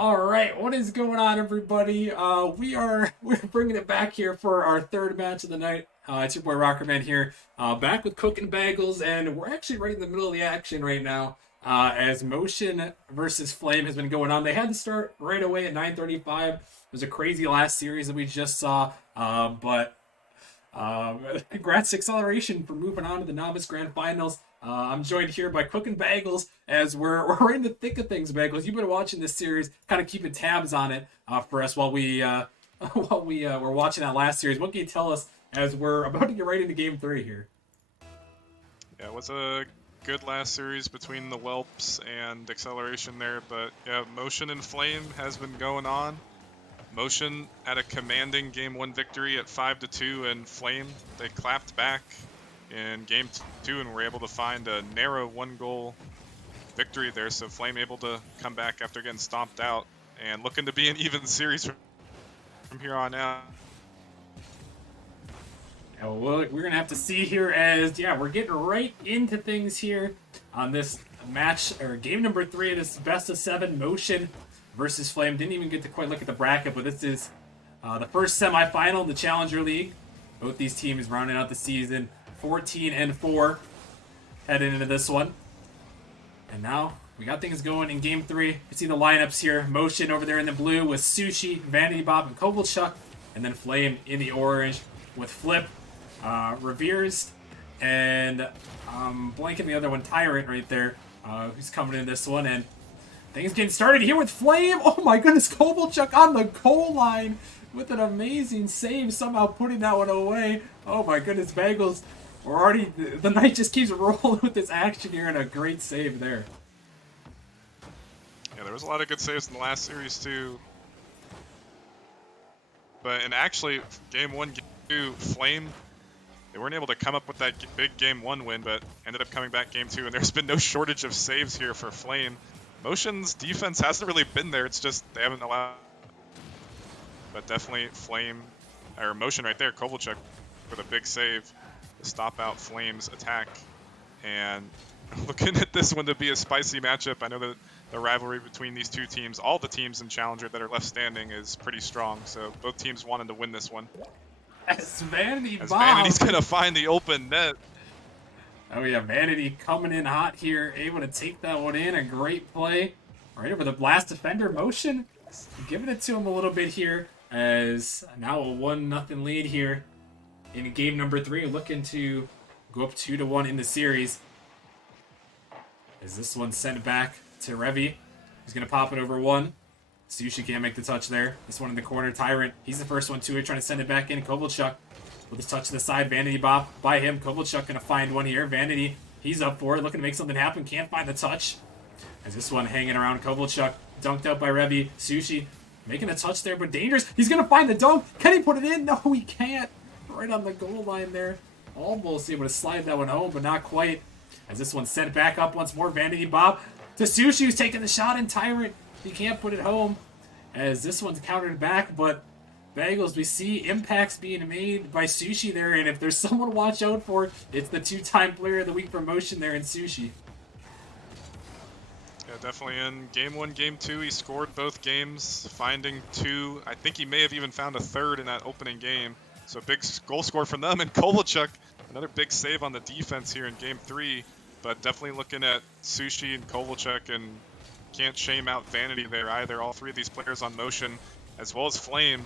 All right, what is going on, everybody? We're bringing it back here for our third match of the night. It's your boy Rockerman here, back with Cooking Bagels, and we're actually right in the middle of the action right now. As Motion versus Flame has been going on, they had to start right away at 9:35. It was a crazy last series that we just saw, but congrats to Acceleration for moving on to the Novice Grand Finals. I'm joined here by Cooking Bagels as we're right in the thick of things. Bagels, you've been watching this series, kind of keeping tabs on it for us while we were watching that last series. What can you tell us as we're about to get right into Game 3 here? Yeah, it was a good last series between the Whelps and Acceleration there, but yeah, Motion and Flame has been going on. Motion had a commanding Game 1 victory at 5-2, and Flame, they clapped back in Game 2 and were able to find a narrow one-goal victory there, so Flame able to come back after getting stomped out and looking to be an even series from here on out. Yeah, well, we're going to have to see here as, we're getting right into things here on this match, or game number 3 of this best of 7 Motion versus Flame. Didn't even get to quite look at the bracket, but this is the first semifinal in the Challenger League. Both these teams rounding out the season 14-4 heading into this one. And now we got things going in game 3. You see the lineups here. Motion over there in the blue with Sushi, Vanity Bob, and Kovalchuk. And then Flame in the orange with Flip, Reveres, and blanking the other one, Tyrant right there, who's coming in this one. And things getting started here with Flame. Oh my goodness, Kovalchuk on the goal line with an amazing save, somehow putting that one away. Oh my goodness, Bagels. We're already, the night just keeps rolling with this action here, and a great save there. Yeah, there was a lot of good saves in the last series too. But and actually, Game 1, Game 2, Flame, they weren't able to come up with that big Game 1 win, but ended up coming back Game 2, and there's been no shortage of saves here for Flame. Motion's defense hasn't really been there, it's just they haven't allowed. But definitely Flame, or Motion right there, Kovalchuk with a big save to stop out Flame's attack. And looking at this one to be a spicy matchup, I know that the rivalry between these two teams, all the teams in Challenger that are left standing, is pretty strong. So both teams wanted to win this one. As Vanity As Bob. Vanity's going to find the open net. Oh yeah, Vanity coming in hot here, able to take that one in. A great play. Right over the blast defender. Motion giving it to him a little bit here, as now a 1-0 lead here in game number 3, looking to go up 2-1 in the series. As this one sent back to Revy, he's gonna pop it over one. Sushi can't make the touch there. This one in the corner, Tyrant, he's the first one to it, trying to send it back in. Kovalchuk with his touch to the side, Vanity Bop by him. Kovalchuk gonna find one here. Vanity, he's up for it, looking to make something happen, can't find the touch. As this one hanging around, Kovalchuk dunked out by Revy. Sushi making a touch there, but dangerous. He's gonna find the dunk. Can he put it in? No, he can't. Right on the goal line there. Almost able to slide that one home, but not quite. As this one sent back up once more, Vanity Bob to Sushi, who's taking the shot, and Tyrant, he can't put it home. As this one's countered back, but Bagels, we see impacts being made by Sushi there, and if there's someone to watch out for, it's the 2-time player of the week for Motion there in Sushi. Yeah, definitely in Game 1, Game 2, he scored both games, finding 2. I think he may have even found a 3rd in that opening game. So big goal score from them, and Kovalchuk, another big save on the defense here in Game 3. But definitely looking at Sushi and Kovalchuk, and can't shame out Vanity there either. All three of these players on Motion, as well as Flame,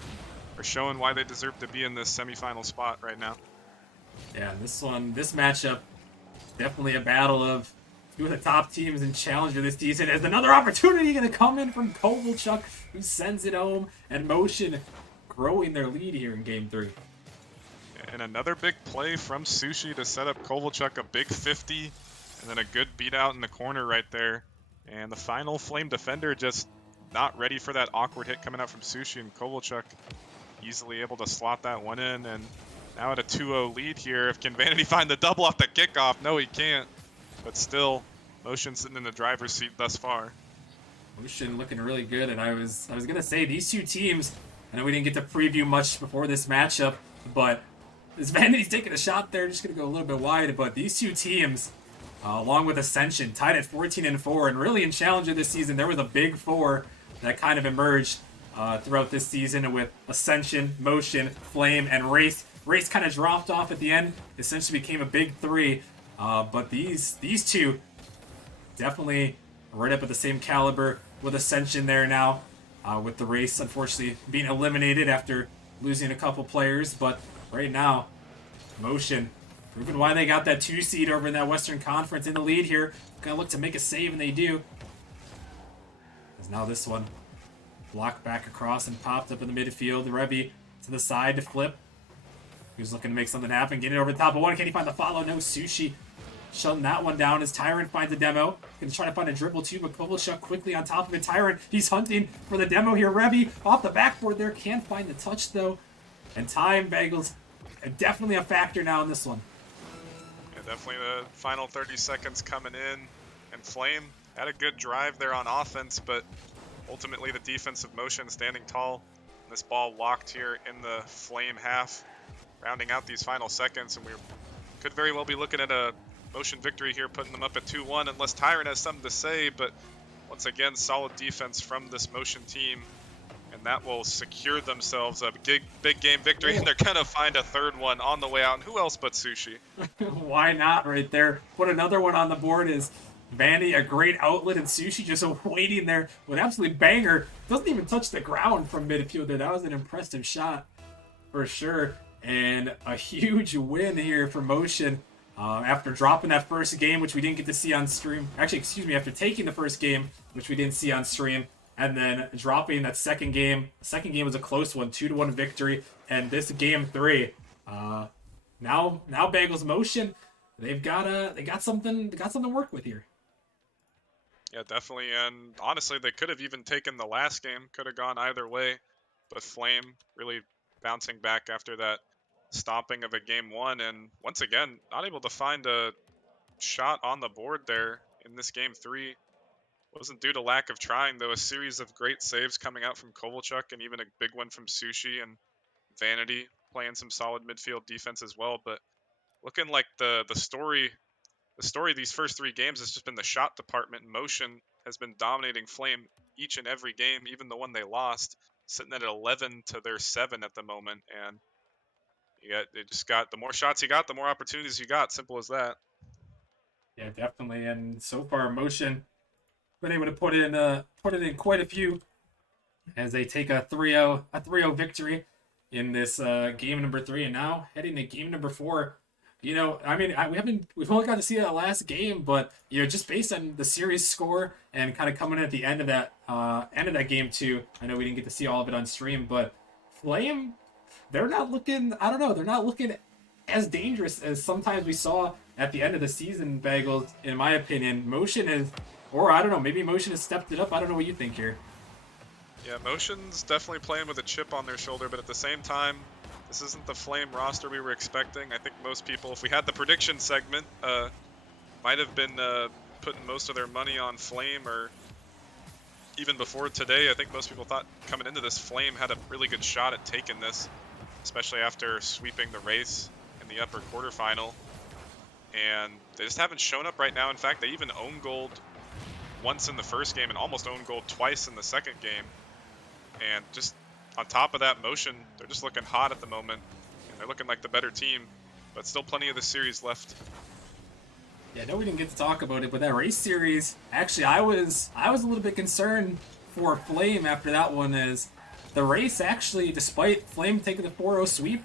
are showing why they deserve to be in this semifinal spot right now. Yeah, this matchup, definitely a battle of two of the top teams in Challenger this season. As another opportunity going to come in from Kovalchuk, who sends it home, and Motion growing their lead here in Game 3. And another big play from Sushi to set up Kovalchuk, a big 50, and then a good beat out in the corner right there. And the final Flame defender just not ready for that awkward hit coming out from Sushi, and Kovalchuk easily able to slot that one in. And now at a 2-0 lead here. Can Vanity find the double off the kickoff? No, he can't. But still, Motion sitting in the driver's seat thus far. Motion looking really good, and I was gonna say these two teams. I know we didn't get to preview much before this matchup, but this Vanity's taking a shot there, just gonna go a little bit wide. But these two teams, along with Ascension, tied at 14-4, and really in Challenger this season, there was a big 4 that kind of emerged throughout this season with Ascension, Motion, Flame, and Race. Race kind of dropped off at the end, essentially became a big three. But these two definitely right up at the same caliber with Ascension there now. With the Race unfortunately being eliminated after losing a couple players. But right now, Motion proving why they got that 2 seed over in that Western Conference in the lead here. Gonna look to make a save, and they do. As now this one blocked back across and popped up in the midfield. Revy to the side to flip. He was looking to make something happen. Getting it over the top of one. Can he find the follow? No. Sushi shutting that one down as Tyrant finds a demo. Gonna try to find a dribble too, but Kovalchuk quickly on top of it. Tyrant, he's hunting for the demo here. Revy off the backboard there. Can't find the touch though. And time, Bagels, definitely a factor now in this one. Yeah, definitely the final 30 seconds coming in. And Flame had a good drive there on offense, but ultimately the defensive motion standing tall. And this ball locked here in the Flame half, rounding out these final seconds. And we could very well be looking at a Motion victory here, putting them up at 2-1, unless Tyrant has something to say. But once again, solid defense from this Motion team, and that will secure themselves a big game victory. And they're gonna find a third one on the way out. And who else but Sushi? Why not right there? Put another one on the board is Vandy, a great outlet, and Sushi just waiting there with absolutely banger. Doesn't even touch the ground from midfield there. That was an impressive shot for sure. And a huge win here for Motion. After dropping that first game, which we didn't get to see on stream. Actually, excuse me, after taking the first game, which we didn't see on stream, and then dropping that second game. The second game was a close one, 2-1 victory, and this game 3. Now Bagels Motion, they got something to work with here. Yeah, definitely, and honestly, they could have even taken the last game. Could have gone either way, but Flame really bouncing back after that stomping of a game 1, and once again not able to find a shot on the board there in this game 3. Wasn't due to lack of trying though. A series of great saves coming out from Kovalchuk, and even a big one from Sushi, and Vanity playing some solid midfield defense as well. But looking like the story of these first 3 games has just been the shot department. Motion has been dominating Flame each and every game, even the one they lost, sitting at 11 to their 7 at the moment. And they just got, the more shots you got, the more opportunities you got. Simple as that. Yeah, definitely. And so far, Motion been able to put it in quite a few as they take a 3-0 victory in this game number 3, and now heading to game number 4. You know, I mean, we've only got to see that last game, but you know, just based on the series score and kind of coming in at the end of that game 2. I know we didn't get to see all of it on stream, but Flame, they're not looking as dangerous as sometimes we saw at the end of the season, Bagels, in my opinion. Motion is, or I don't know, maybe Motion has stepped it up. I don't know what you think here. Yeah, Motion's definitely playing with a chip on their shoulder, but at the same time, this isn't the Flame roster we were expecting. I think most people, if we had the prediction segment, might have been putting most of their money on Flame, or even before today, I think most people thought coming into this, Flame had a really good shot at taking this, especially after sweeping the Race in the upper quarterfinal. And they just haven't shown up right now. In fact, they even own gold once in the first game and almost own gold twice in the second game. And just on top of that, Motion, they're just looking hot at the moment, and they're looking like the better team, but still plenty of the series left. Yeah, I know we didn't get to talk about it, but that Race series, actually, I was a little bit concerned for Flame after that one. Is the Race actually, despite Flame taking the 4-0 sweep,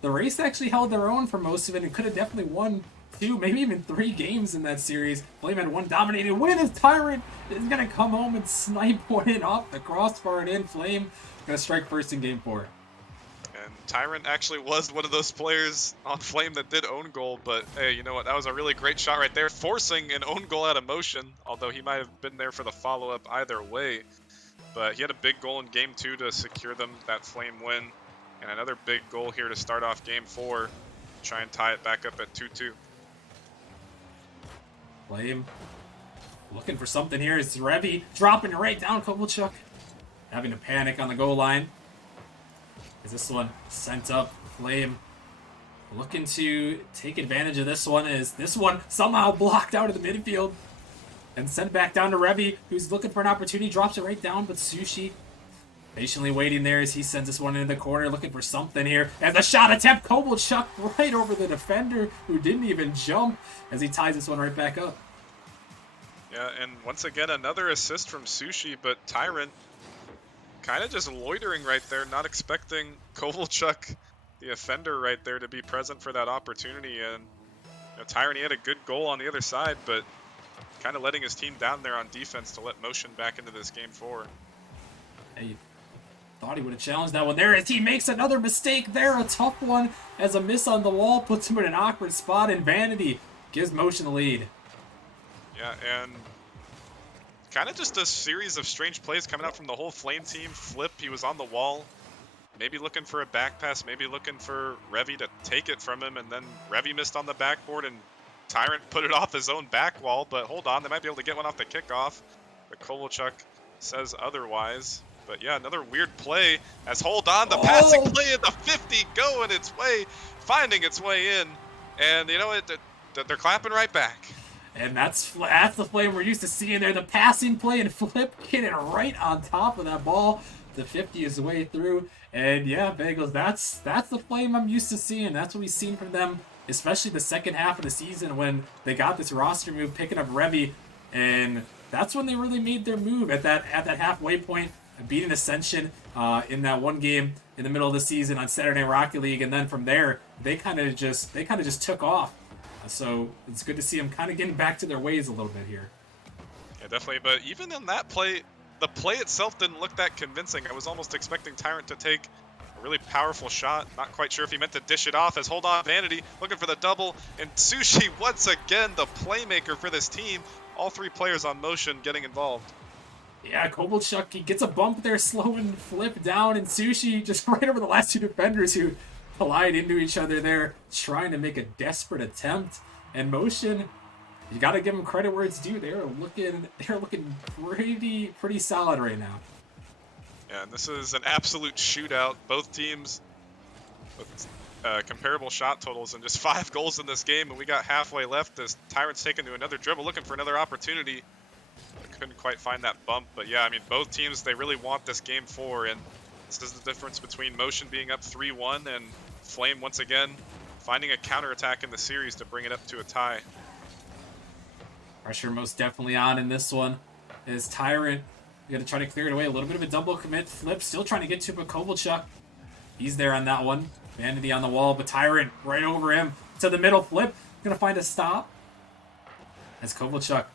the Race actually held their own for most of it and could have definitely won 2, maybe even 3 games in that series. Flame had one dominated win as Tyrant is going to come home and snipe one in off the crossbar and in. Flame going to strike first in game 4. And Tyrant actually was one of those players on Flame that did own goal, but hey, you know what? That was a really great shot right there, forcing an own goal out of Motion, although he might have been there for the follow-up either way. But he had a big goal in game 2 to secure them that Flame win, and another big goal here to start off game 4, to try and tie it back up at 2-2. Flame looking for something here. It's Revy dropping it right down. Kovalchuk having to panic on the goal line. Is this one sent up? Flame looking to take advantage of this one. Is this one somehow blocked out of the midfield? and sent back down to Revy, who's looking for an opportunity, drops it right down, but Sushi patiently waiting there as he sends this one into the corner, looking for something here. As the shot attempt, Kovalchuk right over the defender, who didn't even jump, as he ties this one right back up. Yeah, and once again, another assist from Sushi, but Tyrant kind of just loitering right there, not expecting Kovalchuk, the offender right there, to be present for that opportunity. And Tyrant, he had a good goal on the other side, but kind of letting his team down there on defense to let Motion back into this game 4. Hey, thought he would have challenged that one there as he makes another mistake there, a tough one, as a miss on the wall puts him in an awkward spot, and Vanity gives Motion the lead. Yeah, and kind of just a series of strange plays coming out from the whole Flame team. Flip, he was on the wall, maybe looking for a back pass, maybe looking for Revy to take it from him, and then Revy missed on the backboard, and Tyrant put it off his own back wall, but hold on, they might be able to get one off the kickoff. But Kovalchuk says otherwise. But yeah, another weird play as hold on, the passing play at the 50 going its way, finding its way in. And you know what, they're clapping right back. And that's the play we're used to seeing there. The passing play and Flip getting right on top of that ball. The 50 is the way through. And yeah, Bagels, that's the Flame I'm used to seeing. That's what we've seen from them, especially the second half of the season when they got this roster move, picking up Revy. And that's when they really made their move at that halfway point, beating Ascension in that one game in the middle of the season on Saturday Night Rocket League. And then from there, they kind of just took off. So it's good to see them kind of getting back to their ways a little bit here. Yeah, definitely. But even in that play, the play itself didn't look that convincing. I was almost expecting Tyrant to take a really powerful shot. Not quite sure if he meant to dish it off as hold on, Vanity looking for the double. And Sushi, once again, the playmaker for this team. All 3 players on Motion getting involved. Yeah, Kovalchuk, he gets a bump there, slowing Flip down, and Sushi just right over the last 2 defenders who collide into each other there, trying to make a desperate attempt. And Motion, you got to give them credit where it's due. They're looking pretty solid right now. Yeah, and this is an absolute shootout. Both teams with comparable shot totals and just 5 goals in this game, and we got halfway left as Tyrant's taken to another dribble, looking for another opportunity. Couldn't quite find that bump, but yeah, I mean, both teams, they really want this game 4, and this is the difference between Motion being up 3-1 and Flame once again finding a counterattack in the series to bring it up to a tie. Pressure most definitely on in this one. As Tyrant, you got to try to clear it away. A little bit of a double commit. Flip still trying to get to, but Kovalchuk, he's there on that one. Vanity on the wall, but Tyrant right over him to the middle. Flip gonna find a stop as Kovalchuk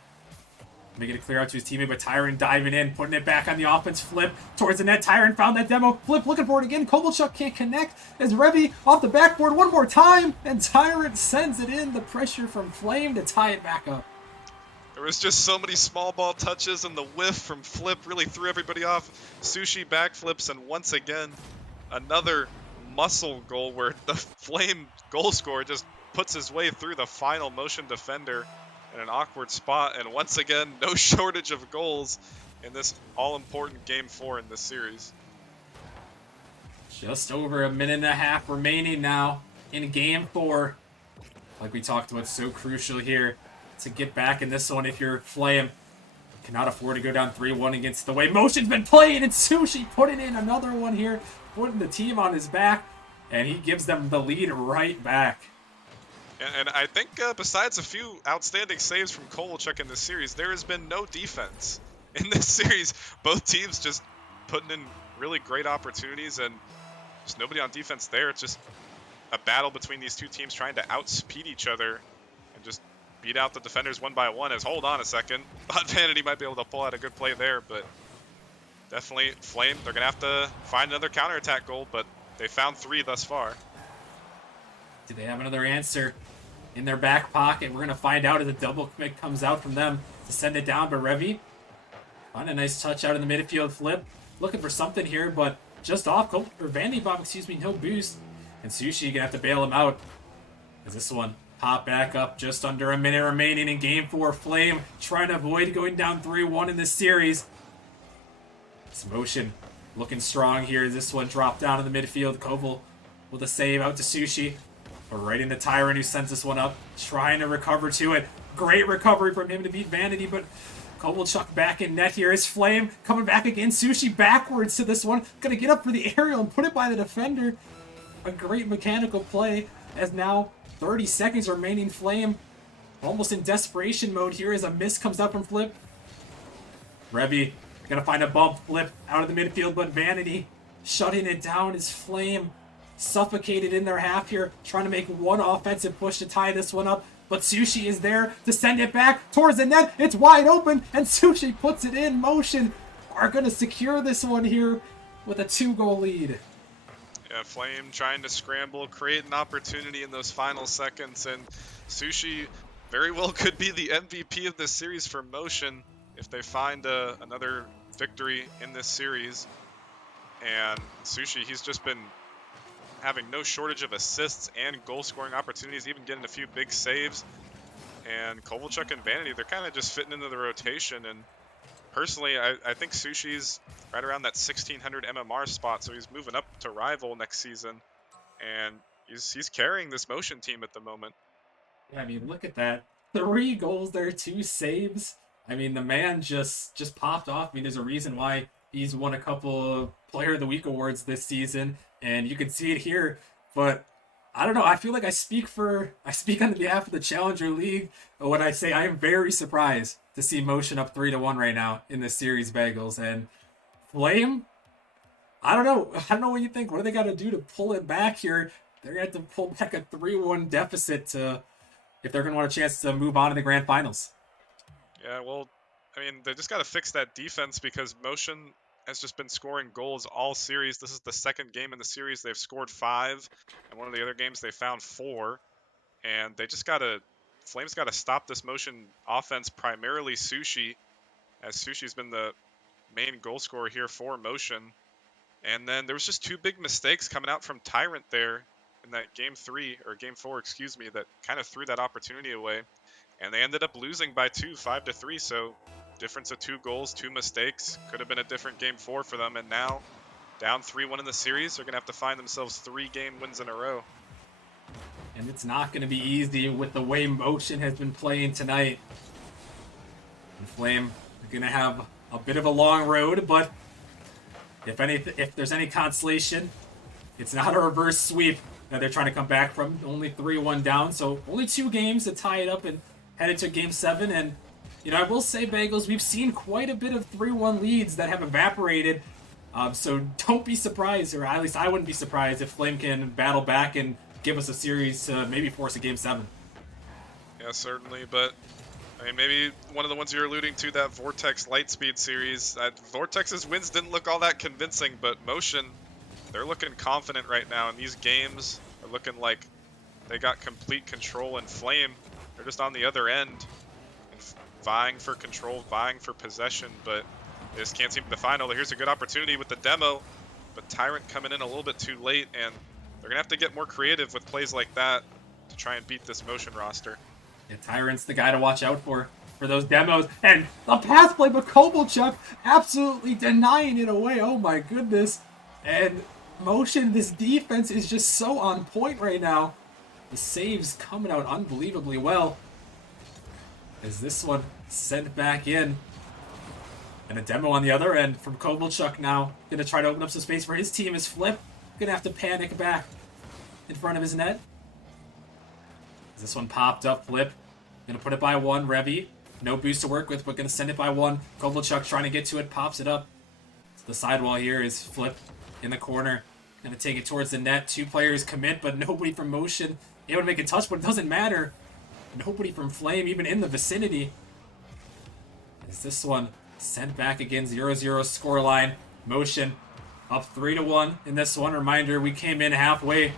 making it clear out to his teammate, but Tyrant diving in, putting it back on the offense. Flip towards the net. Tyrant found that demo. Flip looking for it again. Kovalchuk can't connect as Revy off the backboard one more time, and Tyrant sends it in. The pressure from Flame to tie it back up. There was just so many small ball touches, and the whiff from Flip really threw everybody off. Sushi backflips, and once again, another muscle goal where the Flame goal scorer just puts his way through the final Motion defender in an awkward spot, and once again, no shortage of goals in this all-important Game 4 in this series. Just over a minute and a half remaining now in Game 4. Like we talked about, so crucial here to get back in this one if you're Flame. Cannot afford to go down 3-1 against the way Motion's been playing, and Sushi putting in another one here, putting the team on his back, and he gives them the lead right back. And I think besides a few outstanding saves from Kovalchuk in this series, there has been no defense in this series. Both teams just putting in really great opportunities, and there's nobody on defense there. It's just a battle between these two teams trying to outspeed each other and just beat out the defenders one by one. As hold on a second, Bot Vanity might be able to pull out a good play there, but definitely Flame, they're going to have to find another counterattack goal, but they found 3 thus far. Do they have another answer in their back pocket? We're going to find out as a double commit comes out from them to send it down. But Revy, on a nice touch out in the midfield. Flip, looking for something here, but just off. Or Vandy Bob, no boost. And Sushi, going to have to bail him out. As this one pop back up, just under a minute remaining in Game 4. Flame trying to avoid going down 3-1 in this series. This Motion looking strong here. This one dropped down in the midfield. Koval with a save out to Sushi. But right into Tyrant, who sends this one up, trying to recover to it. Great recovery from him to beat Vanity, but Kovalchuk back in net here is Flame coming back again. Sushi backwards to this one. Gonna get up for the aerial and put it by the defender. A great mechanical play as now 30 seconds remaining. Flame almost in desperation mode here as a miss comes up from Flip. Revy gonna find a bump. Flip out of the midfield, but Vanity shutting it down as Flame suffocated in their half here, trying to make one offensive push to tie this one up. But Sushi is there to send it back towards the net. It's wide open, and Sushi puts it in motion. Are going to secure this one here with a 2-goal lead. Yeah, Flame trying to scramble, create an opportunity in those final seconds, and Sushi very well could be the MVP of this series for Motion if they find another victory in this series. And Sushi, he's just been having no shortage of assists and goal-scoring opportunities, even getting a few big saves. And Kovalchuk and Vanity, they're kind of just fitting into the rotation. And personally, I think Sushi's right around that 1600 MMR spot, so he's moving up to rival next season. And he's carrying this Motion team at the moment. Yeah, I mean, look at that. 3 goals there, 2 saves. I mean, the man just popped off. I mean, there's a reason why he's won a couple of Player of the Week awards this season, and you can see it here. But I don't know. I feel like I speak on behalf of the Challenger League when I say I am very surprised to see Motion up 3-1 right now in this series, Bagels. And Flame, I don't know what you think. What do they got to do to pull it back here? They're going to have to pull back a 3-1 deficit if they're going to want a chance to move on to the grand finals. Yeah, well, I mean, they just got to fix that defense because Motion has just been scoring goals all series. This is the second game in the series. They've scored 5, and one of the other games they found 4. And they just Flames got to stop this Motion offense, primarily Sushi, as Sushi's been the main goal scorer here for Motion. And then there was just 2 big mistakes coming out from Tyrant there in that game 4, excuse me, that kind of threw that opportunity away. And they ended up losing by 2, 5-3. So difference of 2 goals, 2 mistakes. Could have been a different game 4 for them. And now down 3-1 in the series, they're going to have to find themselves 3 game wins in a row. And it's not going to be easy with the way Motion has been playing tonight. And Flame are going to have a bit of a long road, but if there's any consolation, it's not a reverse sweep that they're trying to come back from. Only 3-1 down, so only 2 games to tie it up and head into Game 7. And, I will say, Bagels, we've seen quite a bit of 3-1 leads that have evaporated. So don't be surprised, or at least I wouldn't be surprised if Flame can battle back and give us a series to maybe force a Game 7. Yeah, certainly, but I mean, maybe one of the ones you're alluding to, that Vortex Lightspeed series. Vortex's wins didn't look all that convincing, but Motion, they're looking confident right now, and these games are looking like they got complete control. And Flame, they're just on the other end, and vying for control, vying for possession, but they just can't seem to find it. Here's a good opportunity with the demo, but Tyrant coming in a little bit too late, and they're going to have to get more creative with plays like that to try and beat this Motion roster. Yeah, Tyrant's the guy to watch out for those demos. And the pass play, but Kovalchuk absolutely denying it away. Oh my goodness. And Motion, this defense is just so on point right now. The saves coming out unbelievably well. As this one sent back in. And a demo on the other end from Kovalchuk now. Going to try to open up some space for his team as Flip. Going to have to panic back in front of his net. This one popped up. Flip going to put it by 1. Revy, no boost to work with, but going to send it by 1. Kovalchuk trying to get to it, pops it up. So the sidewall here is Flip in the corner. Going to take it towards the net. 2 players commit, but nobody from Motion able to make a touch, but it doesn't matter. Nobody from Flame even in the vicinity. Is this one sent back again? 0-0 scoreline. Motion up 3-1 in this one. Reminder, we came in halfway.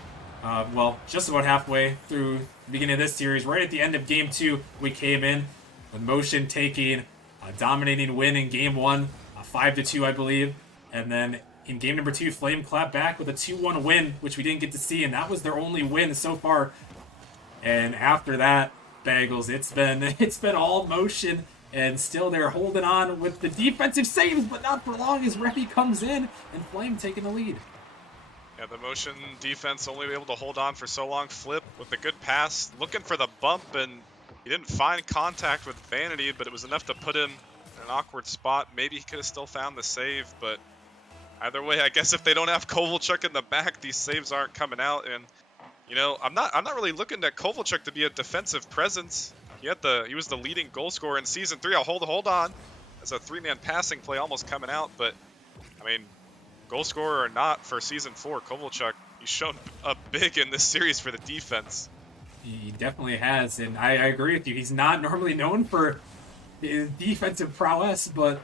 Just about halfway through the beginning of this series. Right at the end of Game 2, we came in with Motion taking a dominating win in Game 1, 5-2, I believe. And then in Game number 2, Flame clapped back with a 2-1 win, which we didn't get to see, and that was their only win so far. And after that, Bagels, it's been all Motion, and still they're holding on with the defensive saves, but not for long as Revy comes in and Flame taking the lead. Yeah, the Motion defense only able to hold on for so long. Flip with a good pass, looking for the bump, and He didn't find contact with Vanity, but it was enough to put him in an awkward spot. Maybe he could have still found the save, but either way, I guess if they don't have Kovalchuk in the back, these saves aren't coming out. And you know, I'm not really looking at Kovalchuk to be a defensive presence. He was the leading goal scorer in Season 3. I'll hold on. As a 3-man passing play almost coming out, but I mean, goal scorer or not for Season 4, Kovalchuk, he's shown up big in this series for the defense. He definitely has, and I agree with you. He's not normally known for his defensive prowess, but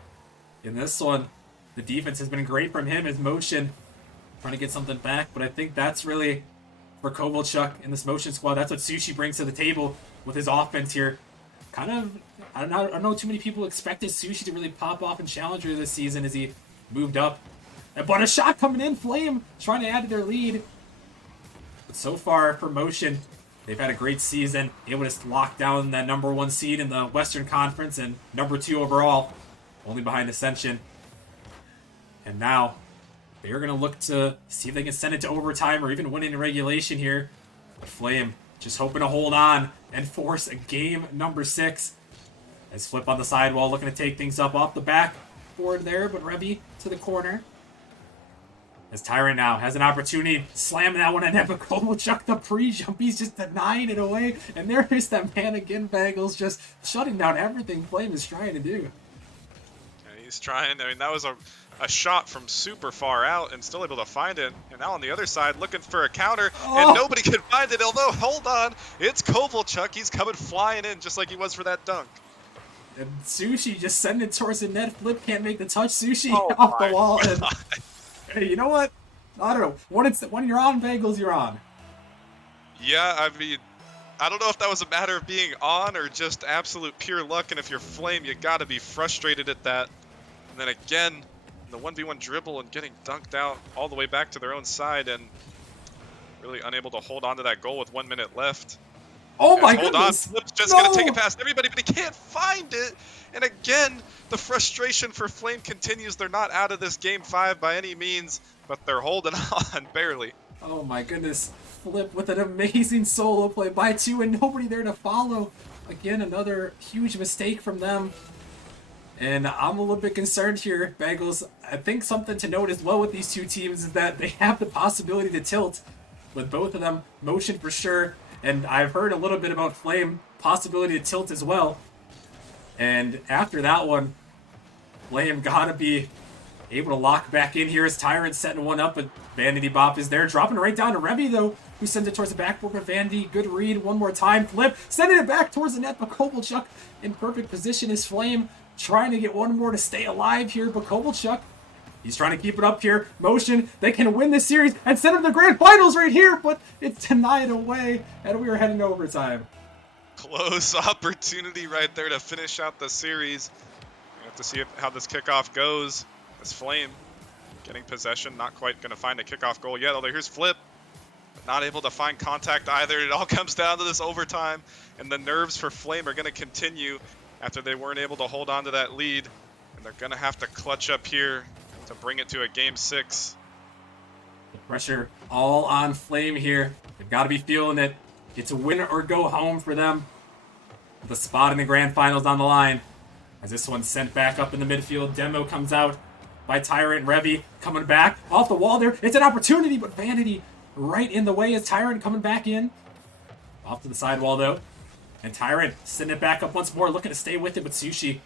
in this one, the defense has been great from him. His motion, trying to get something back, but I think that's really for Kovalchuk in this motion squad. That's what Sushi brings to the table with his offense here. Kind of, I don't know too many people expected Sushi to really pop off in Challenger this season as he moved up. But a shot coming in, Flame trying to add to their lead. But so far for Motion, they've had a great season, able to lock down that #1 seed in the Western Conference and #2 overall, only behind Ascension. And now they're going to look to see if they can send it to overtime or even win in regulation here. But Flame just hoping to hold on and force a game #6. As Flip on the sidewall looking to take things up off the backboard there, but Revy to the corner. As Tyrant now has an opportunity, slamming that one at net, but Kovalchuk the pre-jump, he's just denying it away. And there is that man again, Bagels, just shutting down everything Flame is trying to do. Yeah, he's trying. I mean, that was a shot from super far out and still able to find it. And now on the other side, looking for a counter, and nobody can find it. Although, hold on, it's Kovalchuk. He's coming flying in just like he was for that dunk. And Sushi just sending it towards the net. Flip can't make the touch. Sushi off the wall. And, hey, you know what? I don't know. When you're on Bagels, you're on. Yeah, I mean, I don't know if that was a matter of being on or just absolute pure luck. And if you're Flame, you got to be frustrated at that. And then again, the 1v1 dribble and getting dunked out all the way back to their own side and really unable to hold on to that goal with 1 minute left. Oh my goodness! Flip's just going to take it past everybody, but he can't find it. And again, the frustration for Flame continues. They're not out of this Game 5 by any means, but they're holding on barely. Oh my goodness. Flip with an amazing solo play by 2 and nobody there to follow. Again, another huge mistake from them. And I'm a little bit concerned here, Bagels. I think something to note as well with these two teams is that they have the possibility to tilt with both of them. Motion for sure. And I've heard a little bit about Flame, possibility to tilt as well. And after that one, Flame gotta be able to lock back in here as Tyrant setting one up, but Vanity Bop is there. Dropping it right down to Revy, though, who sends it towards the backboard with Vanity. Good read, one more time. Flip, sending it back towards the net, but Kovalchuk in perfect position is Flame. Trying to get one more to stay alive here, but Kovalchuk, he's trying to keep it up here. Motion, they can win this series and send them to the grand finals right here, but it's denied away, and we are heading to overtime. Close opportunity right there to finish out the series. We have to see how this kickoff goes. As Flame getting possession, not quite going to find a kickoff goal yet, although here's Flip. But not able to find contact either. It all comes down to this overtime, and the nerves for Flame are going to continue after they weren't able to hold on to that lead. And they're going to have to clutch up here to bring it to a Game 6. The pressure all on Flame here. They've got to be feeling it. It's a win or go home for them. The spot in the grand finals on the line. As this one's sent back up in the midfield. Demo comes out by Tyrant. Revy coming back off the wall there. It's an opportunity, but Vanity right in the way as Tyrant coming back in. Off to the sidewall though. And Tyrant sending it back up once more, looking to stay with it, but Sushi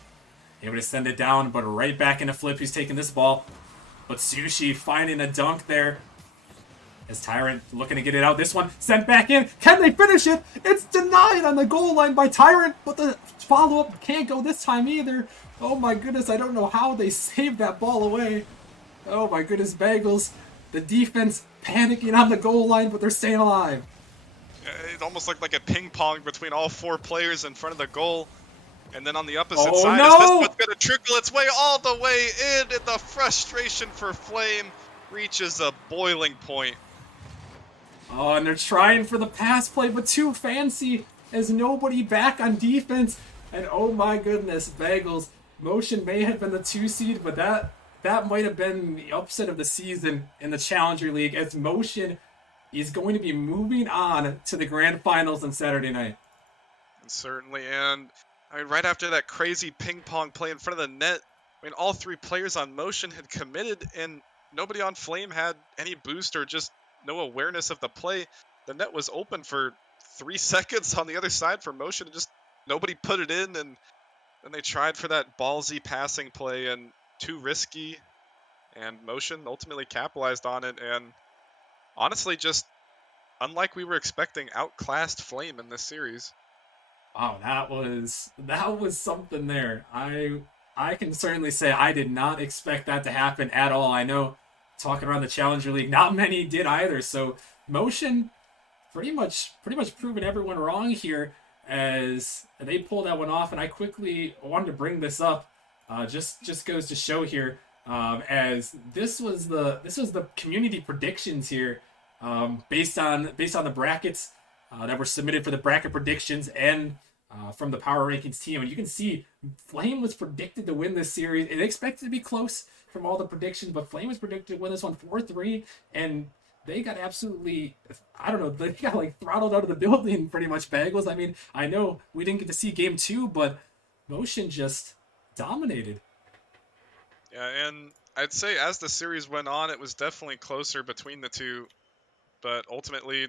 able to send it down, but right back into Flip, who's taking this ball. But Sushi finding a dunk there. As Tyrant looking to get it out. This one sent back in. Can they finish it? It's denied on the goal line by Tyrant, but the follow-up can't go this time either. Oh my goodness, I don't know how they saved that ball away. Oh my goodness, Bagels. The defense panicking on the goal line, but they're staying alive. It almost looked like a ping pong between all 4 players in front of the goal. And then on the opposite side, this one's going to trickle its way all the way in, and the frustration for Flame reaches a boiling point. Oh, and they're trying for the pass play, but too fancy as nobody back on defense. And oh my goodness, Bagels. Motion may have been the 2 seed, but that might have been the upset of the season in the Challenger League, as Motion is going to be moving on to the grand finals on Saturday night. Certainly, and I mean, right after that crazy ping pong play in front of the net, I mean, all three players on Motion had committed, and nobody on Flame had any boost or just no awareness of the play. The net was open for 3 seconds on the other side for Motion, and just nobody put it in, and then they tried for that ballsy passing play and too risky, and Motion ultimately capitalized on it, and honestly, just unlike we were expecting, outclassed Flame in this series. Wow, that was something there. I can certainly say I did not expect that to happen at all. I know talking around the Challenger League, not many did either. So Motion pretty much proving everyone wrong here as they pulled that one off. And I quickly wanted to bring this up. Just goes to show here, as this was the community predictions here, based on the brackets that were submitted for the bracket predictions and from the power rankings team. And you can see Flame was predicted to win this series. It expected to be close from all the predictions, but Flame was predicted to win this one 4-3, and they got absolutely, I don't know, they got like throttled out of the building pretty much, Bagels. I mean, I know we didn't get to see game two, but Motion just dominated. Yeah, and I'd say as the series went on, it was definitely closer between the two, but ultimately,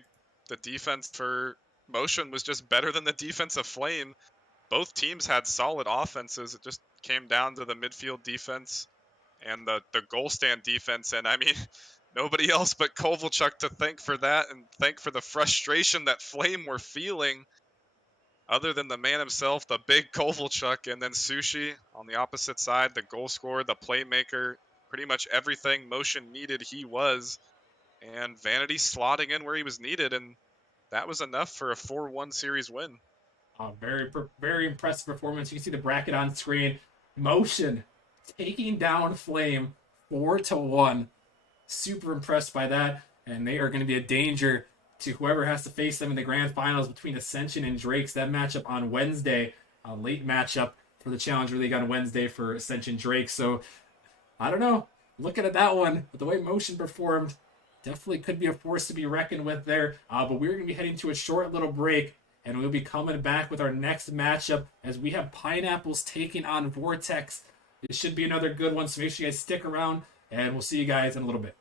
the defense for Motion was just better than the defense of Flame. Both teams had solid offenses. It just came down to the midfield defense and the goal stand defense. And I mean, nobody else but Kovalchuk to thank for that and thank for the frustration that Flame were feeling, other than the man himself, the big Kovalchuk, and then Sushi on the opposite side, the goal scorer, the playmaker, pretty much everything Motion needed, he was. And Vanity slotting in where he was needed, and that was enough for a 4-1 series win. Very impressive performance. You can see the bracket on screen. Motion taking down Flame 4-1. Super impressed by that, and they are going to be a danger to whoever has to face them in the grand finals between Ascension and Drakes. That matchup on Wednesday, a late matchup for the Challenger League on Wednesday for Ascension Drake. So I don't know. Looking at that one, but the way Motion performed, definitely could be a force to be reckoned with there. But we're going to be heading to a short little break, and we'll be coming back with our next matchup as we have Pineapples taking on Vortex. It should be another good one, so make sure you guys stick around, and we'll see you guys in a little bit.